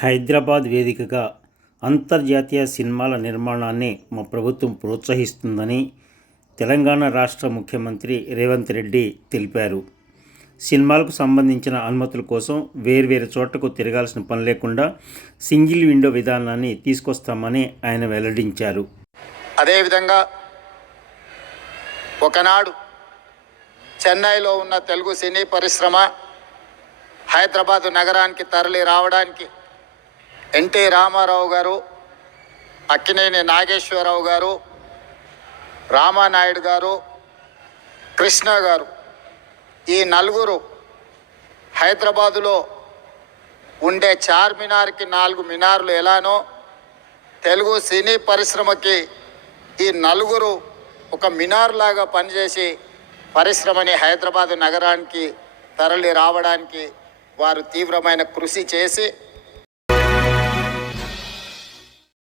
హైదరాబాద్ వేదికగా అంతర్జాతీయ సినిమాల నిర్మాణాన్ని మా ప్రభుత్వం ప్రోత్సహిస్తుందని తెలంగాణ రాష్ట్ర ముఖ్యమంత్రి రేవంత్ రెడ్డి తెలిపారు. సినిమాలకు సంబంధించిన అనుమతుల కోసం వేర్వేరు చోట్లకు తిరగాల్సిన పని లేకుండా సింగిల్ విండో విధానాన్ని తీసుకొస్తామని ఆయన వెల్లడించారు. అదేవిధంగా ఒకనాడు చెన్నైలో ఉన్న తెలుగు సినీ పరిశ్రమ హైదరాబాదు నగరానికి తరలి రావడానికి ఎన్టీ రామారావు గారు, అక్కినేని నాగేశ్వరరావు గారు, రామానాయుడు గారు, కృష్ణ గారు, ఈ నలుగురు హైదరాబాదులో ఉండే చార్మినార్కి 4 మినార్లు ఎలానో తెలుగు సినీ పరిశ్రమకి ఈ నలుగురు ఒక మినార్ లాగా పనిచేసి పరిశ్రమని హైదరాబాదు నగరానికి తరలి రావడానికి వారు తీవ్రమైన కృషి చేసి